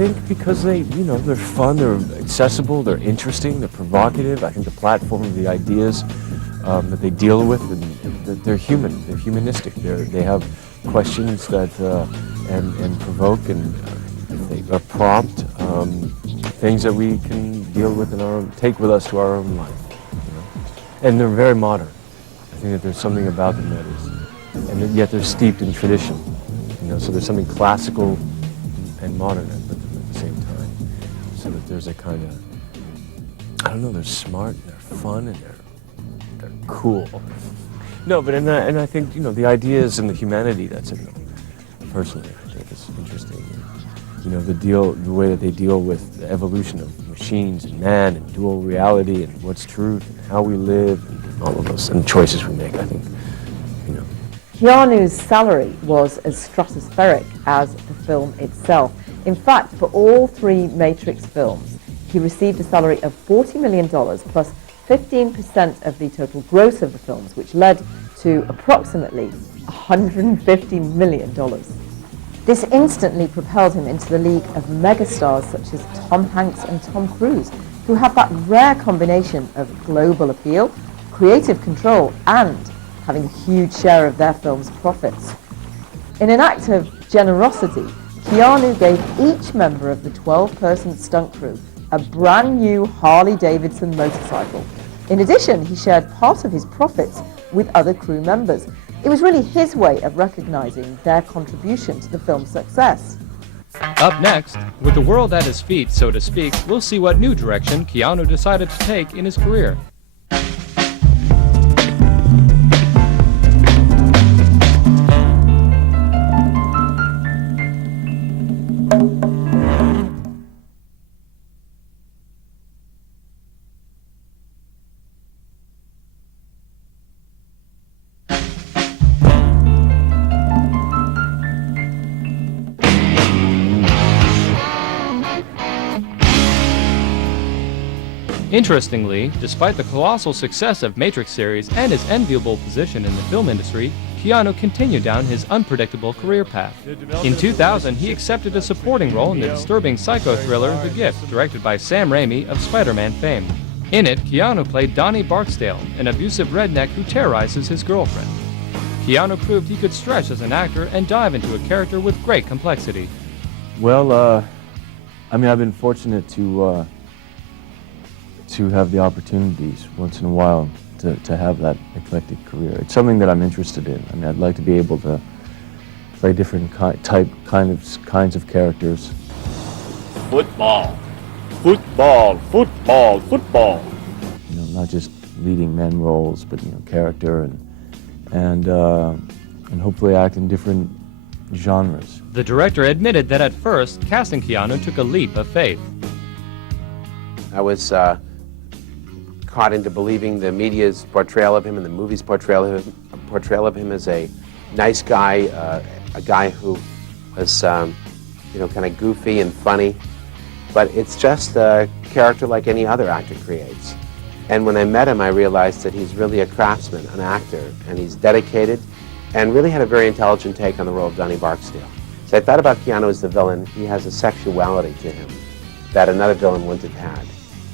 think because they, you know, they're fun, they're accessible, they're interesting, they're provocative. I think the platform of the ideas that they deal with, and that they're human, they're humanistic. They have questions that and provoke and they prompt things that we can deal with in our own, take with us to our own life. You know? And they're very modern. I think that there's something about them that is, and yet they're steeped in tradition. You know, so there's something classical and modern at the same time. So that there's a kind of, I don't know, they're smart, and they're fun, and they're cool. No, but and I think, you know, the ideas and the humanity that's in them, personally, I think is interesting. You know, the way that they deal with the evolution of machines and man and dual reality and what's truth and how we live and all of those and choices we make, I think, you know. Keanu's salary was as stratospheric as the film itself. In fact, for all 3 Matrix films, he received a salary of $40 million plus 15% of the total gross of the films, which led to approximately $150 million. This instantly propelled him into the league of megastars such as Tom Hanks and Tom Cruise, who have that rare combination of global appeal, creative control, and having a huge share of their film's profits. In an act of generosity, Keanu gave each member of the 12-person stunt crew a brand new Harley-Davidson motorcycle. In addition, he shared part of his profits with other crew members. It was really his way of recognizing their contribution to the film's success. Up next, with the world at his feet, so to speak, we'll see what new direction Keanu decided to take in his career. Interestingly, despite the colossal success of Matrix series and his enviable position in the film industry, Keanu continued down his unpredictable career path. In 2000, he accepted a supporting role in the disturbing psycho-thriller The Gift, directed by Sam Raimi of Spider-Man fame. In it, Keanu played Donnie Barksdale, an abusive redneck who terrorizes his girlfriend. Keanu proved he could stretch as an actor and dive into a character with great complexity. Well, I mean, I've been fortunate to have the opportunities once in a while to have that eclectic career. It's something that I'm interested in. I mean, I'd like to be able to play different kinds of characters. Football, football, football, football. You know, not just leading men roles, but, you know, character and hopefully act in different genres. The director admitted that at first, casting Keanu took a leap of faith. I was caught into believing the media's portrayal of him and the movie's portrayal of him as a nice guy, a guy who was, you know, kind of goofy and funny. But it's just a character like any other actor creates. And when I met him, I realized that he's really a craftsman, an actor, and he's dedicated and really had a very intelligent take on the role of Donnie Barksdale. So I thought about Keanu as the villain. He has a sexuality to him that another villain wouldn't have had.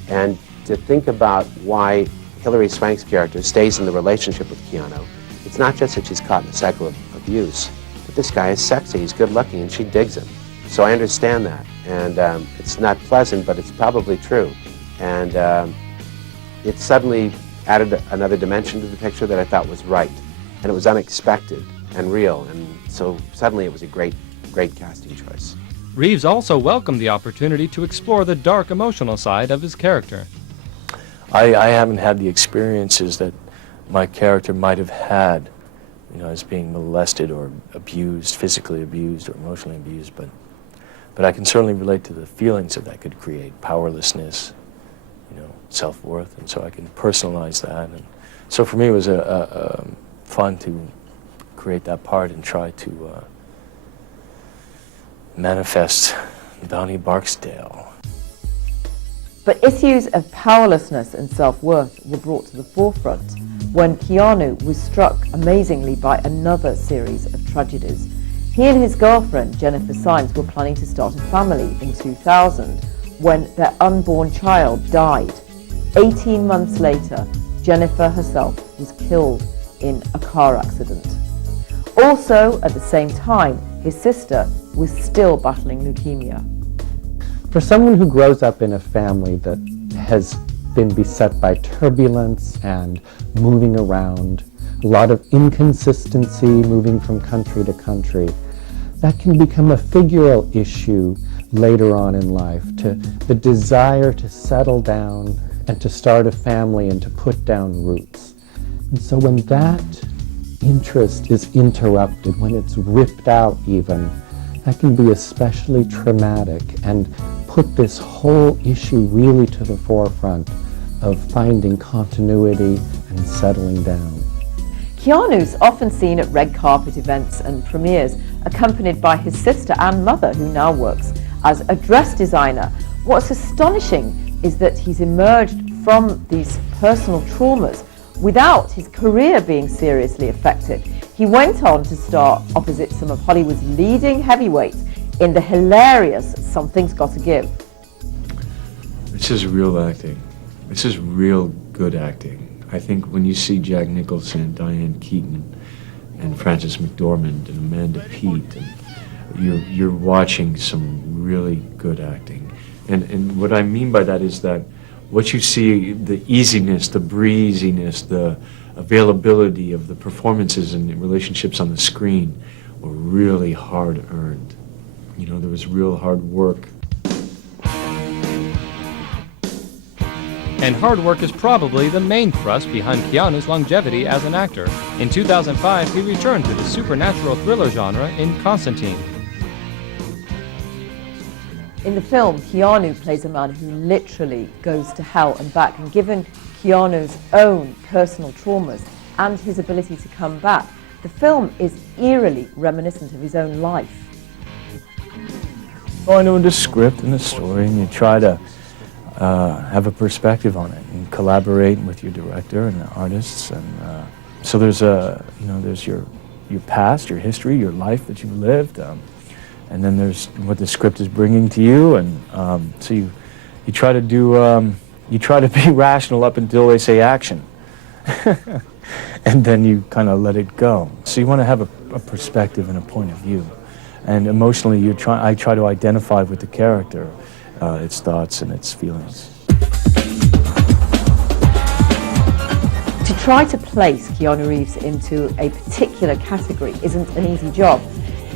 And to think about why Hilary Swank's character stays in the relationship with Keanu, it's not just that she's caught in a cycle of abuse, but this guy is sexy, he's good looking, and she digs him. So I understand that. And it's not pleasant, but it's probably true. And it suddenly added another dimension to the picture that I thought was right. And it was unexpected and real. And so suddenly it was a great casting choice. Reeves also welcomed the opportunity to explore the dark emotional side of his character. I haven't had the experiences that my character might have had, you know, as being molested or abused, physically abused or emotionally abused, but I can certainly relate to the feelings that could create, powerlessness, you know, self-worth, and so I can personalize that. And so for me it was fun to create that part and try to manifest Donnie Barksdale. But issues of powerlessness and self-worth were brought to the forefront when Keanu was struck amazingly by another series of tragedies. He and his girlfriend, Jennifer Symes, were planning to start a family in 2000 when their unborn child died. 18 months later, Jennifer herself was killed in a car accident. Also, at the same time, his sister was still battling leukemia. For someone who grows up in a family that has been beset by turbulence and moving around, a lot of inconsistency, moving from country to country, that can become a figural issue later on in life, to the desire to settle down and to start a family and to put down roots. And so when that interest is interrupted, when it's ripped out even, that can be especially traumatic and put this whole issue really to the forefront of finding continuity and settling down. Keanu's often seen at red carpet events and premieres, accompanied by his sister and mother, who now works as a dress designer. What's astonishing is that he's emerged from these personal traumas without his career being seriously affected. He went on to star opposite some of Hollywood's leading heavyweights in the hilarious Something's Gotta Give. This is real acting. This is real good acting. I think when you see Jack Nicholson and Diane Keaton and Frances McDormand and Amanda Peet, and you're watching some really good acting. And what I mean by that is that what you see, the easiness, the breeziness, the availability of the performances and relationships on the screen were really hard earned. You know, there was real hard work. And hard work is probably the main thrust behind Keanu's longevity as an actor. In 2005, he returned to the supernatural thriller genre in Constantine. In the film, Keanu plays a man who literally goes to hell and back, and given Keanu's own personal traumas and his ability to come back, the film is eerily reminiscent of his own life. Go into the script and the story, and you try to have a perspective on it and collaborate with your director and the artists. And so there's there's your past, your history, your life that you've lived. And then there's what the script is bringing to you, and so you try to do you try to be rational up until they say action, and then you kind of let it go. So you want to have a perspective and a point of view, and emotionally I try to identify with the character, its thoughts and its feelings. To try to place Keanu Reeves into a particular category isn't an easy job.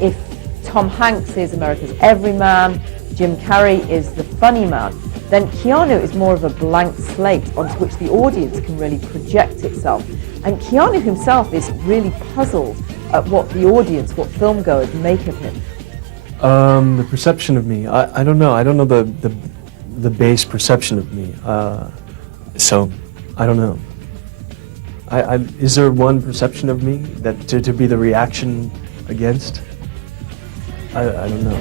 If Tom Hanks is America's everyman, Jim Carrey is the funny man, then Keanu is more of a blank slate onto which the audience can really project itself. And Keanu himself is really puzzled at what the audience, what filmgoers make of him. The perception of me, I don't know. I don't know the base perception of me. So I don't know. Is there one perception of me that to be the reaction against? I don't know.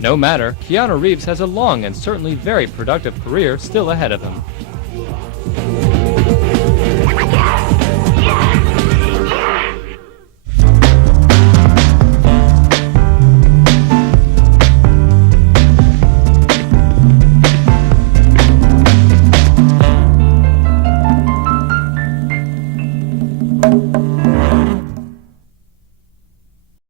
No matter, Keanu Reeves has a long and certainly very productive career still ahead of him.